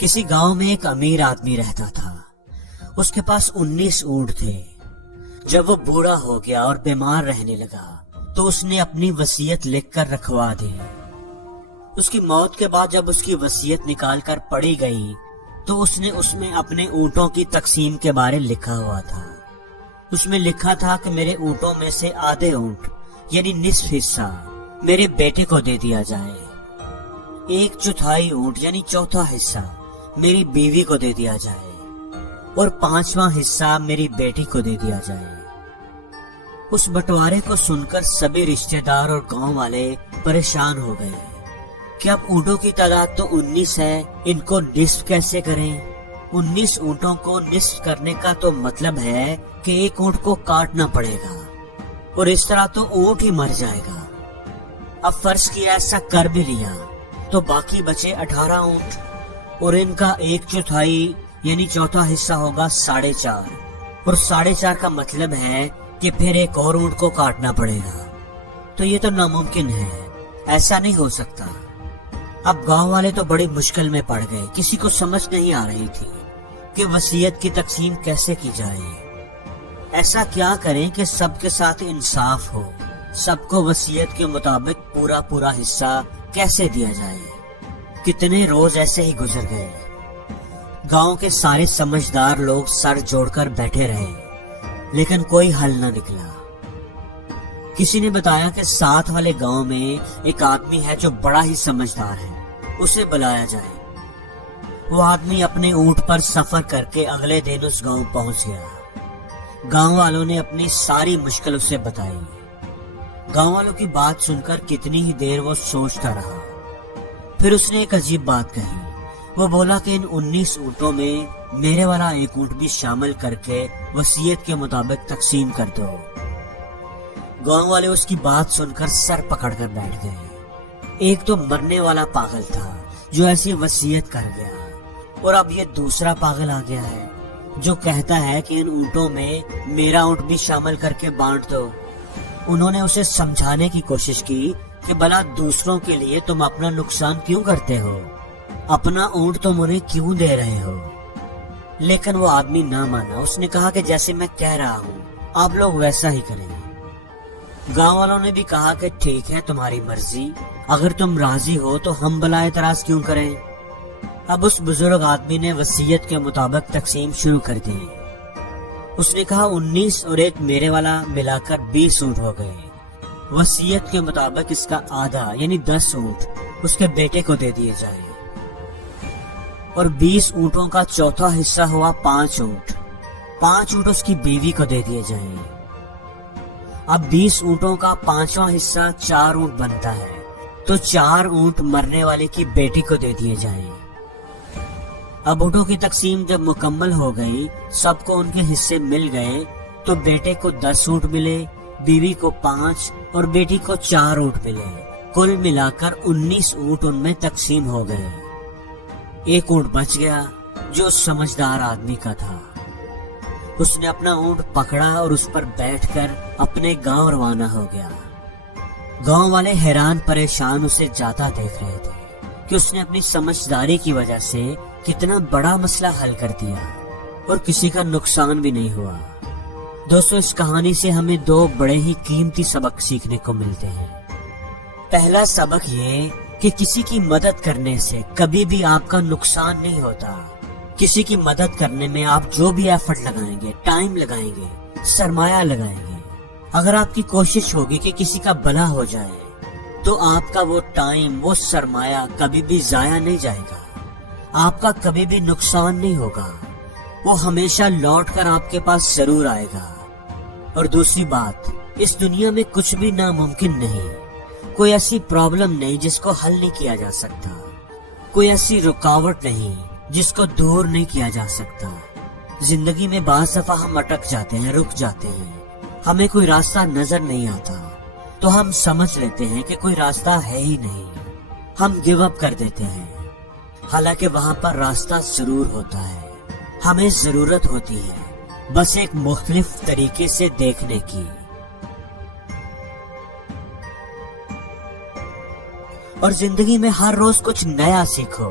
کسی گاؤں میں ایک امیر آدمی رہتا تھا۔ اس کے پاس 19 اونٹ تھے۔ جب وہ بوڑھا ہو گیا اور بیمار رہنے لگا تو اس نے اپنی وصیت لکھ کر رکھوا دی۔ اس کی موت کے بعد جب اس کی وصیت نکال کر پڑھی گئی تو اس نے اس میں اپنے اونٹوں کی تقسیم کے بارے لکھا ہوا تھا۔ اس میں لکھا تھا کہ میرے اونٹوں میں سے آدھے اونٹ یعنی نصف حصہ میرے بیٹے کو دے دیا جائے، 1/4 اونٹ یعنی چوتھا حصہ میری بیوی کو دے دیا جائے اور 5واں حصہ میری بیٹی کو دے دیا جائے۔ اس بٹوارے کو سن کر سبھی رشتہ دار اور گاؤں والے پریشان ہو گئے کہ اب اونٹوں کی تعداد تو 19 ہے، ان کو نصف کیسے کریں؟ 19 اونٹوں کو نصف کرنے کا تو مطلب ہے کہ ایک اونٹ کو کاٹنا پڑے گا اور اس طرح تو اونٹ ہی مر جائے گا۔ اب فرض کیا ایسا کر بھی لیا تو باقی بچے 18 اونٹ اور ان کا 1/4 یعنی چوتھا حصہ ہوگا 4.5 اور 4.5 کا مطلب ہے کہ پھر ایک اور اونٹ کو کاٹنا پڑے گا۔ تو یہ تو ناممکن ہے، ایسا نہیں ہو سکتا۔ اب گاؤں والے تو بڑی مشکل میں پڑ گئے، کسی کو سمجھ نہیں آ رہی تھی کہ وصیت کی تقسیم کیسے کی جائے۔ ایسا کیا کریں کہ سب کے ساتھ انصاف ہو، سب کو وصیت کے مطابق پورا حصہ کیسے دیا جائے۔ کتنے روز ایسے ہی گزر گئے۔ گاؤں کے سارے سمجھدار لوگ سر جوڑ کر بیٹھے رہے لیکن کوئی حل نہ نکلا۔ کسی نے بتایا کہ ساتھ والے گاؤں میں ایک آدمی ہے جو بڑا ہی سمجھدار ہے، اسے بلایا جائے۔ وہ آدمی اپنے اونٹ پر سفر کر کے اگلے دن اس گاؤں پہنچ گیا۔ گاؤں والوں نے اپنی ساری مشکل اسے بتائی۔ گاؤں والوں کی بات سن کر کتنی ہی دیر وہ سوچتا رہا، پھر اس نے ایک عجیب بات کہی۔ وہ بولا کہ ان 19 اونٹوں میں میرے والا ایک اونٹ بھی شامل کر کے وصیت کے مطابق تقسیم کر دو۔ گاؤں والے اس کی بات سن کر سر پکڑ کر بیٹھ گئے۔ ایک تو مرنے والا پاگل تھا جو ایسی وصیت کر گیا، اور اب یہ دوسرا پاگل آ گیا ہے جو کہتا ہے کہ ان اونٹوں میں میرا اونٹ بھی شامل کر کے بانٹ دو۔ انہوں نے اسے سمجھانے کی کوشش کی کہ بھلا دوسروں کے لیے تم اپنا نقصان کیوں کرتے ہو، اپنا اونٹ تم انہیں کیوں دے رہے ہو؟ لیکن وہ آدمی نہ مانا۔ اس نے کہا کہ جیسے میں کہہ رہا ہوں آپ لوگ ویسا ہی کریں۔ گاؤں والوں نے بھی کہا کہ ٹھیک ہے تمہاری مرضی، اگر تم راضی ہو تو ہم بلا اعتراض کیوں کریں۔ اب اس بزرگ آدمی نے وصیت کے مطابق تقسیم شروع کر دی۔ اس نے کہا 19 اور ایک میرے والا ملا کر 20 اونٹ ہو گئے۔ وصیت کے مطابق اس کا آدھا یعنی 10 اونٹ اس کے بیٹے کو دے دیے جائے اور 20 اونٹوں کا چوتھا حصہ ہوا 5 اونٹ، 5 اونٹ اس کی بیوی کو دے دیے جائیں۔ اب 20 اونٹوں کا 5واں حصہ 4 اونٹ بنتا ہے تو 4 اونٹ مرنے والے کی بیٹی کو دے دیے جائیں۔ اب اونٹوں کی تقسیم جب مکمل ہو گئی، سب کو ان کے حصے مل گئے تو بیٹے کو 10 اونٹ ملے، بیوی کو 5 اور بیٹی کو 4 اونٹ ملے۔ کل ملا کر 19 اونٹ ان میں تقسیم ہو گئے۔ ایک اونٹ بچ گیا جو سمجھدار آدمی کا تھا۔ اس نے اپنا اونٹ پکڑا اور اس پر بیٹھ کر اپنے گاؤں روانہ ہو گیا۔ گاؤں والے حیران پریشان اسے جاتا دیکھ رہے تھے کہ اس نے اپنی سمجھداری کی وجہ سے کتنا بڑا مسئلہ حل کر دیا اور کسی کا نقصان بھی نہیں ہوا۔ دوستو، اس کہانی سے ہمیں 2 بڑے ہی قیمتی سبق سیکھنے کو ملتے ہیں۔ پہلا سبق یہ کہ کسی کی مدد کرنے سے کبھی بھی آپ کا نقصان نہیں ہوتا۔ کسی کی مدد کرنے میں آپ جو بھی ایفرٹ لگائیں گے، ٹائم لگائیں گے، سرمایہ لگائیں گے، اگر آپ کی کوشش ہوگی کہ کسی کا بھلا ہو جائے تو آپ کا وہ ٹائم، وہ سرمایہ کبھی بھی ضائع نہیں جائے گا، آپ کا کبھی بھی نقصان نہیں ہوگا، وہ ہمیشہ لوٹ کر آپ کے پاس ضرور آئے گا۔ اور دوسری بات، اس دنیا میں کچھ بھی ناممکن نہیں، کوئی ایسی پرابلم نہیں جس کو حل نہیں کیا جا سکتا، کوئی ایسی رکاوٹ نہیں جس کو دور نہیں کیا جا سکتا۔ زندگی میں بعض دفعہ ہم اٹک جاتے ہیں، رک جاتے ہیں، ہمیں کوئی راستہ نظر نہیں آتا تو ہم سمجھ لیتے ہیں کہ کوئی راستہ ہے ہی نہیں، ہم گیو اپ کر دیتے ہیں، حالانکہ وہاں پر راستہ ضرور ہوتا ہے۔ ہمیں ضرورت ہوتی ہے بس ایک مختلف طریقے سے دیکھنے کی۔ اور زندگی میں ہر روز کچھ نیا سیکھو،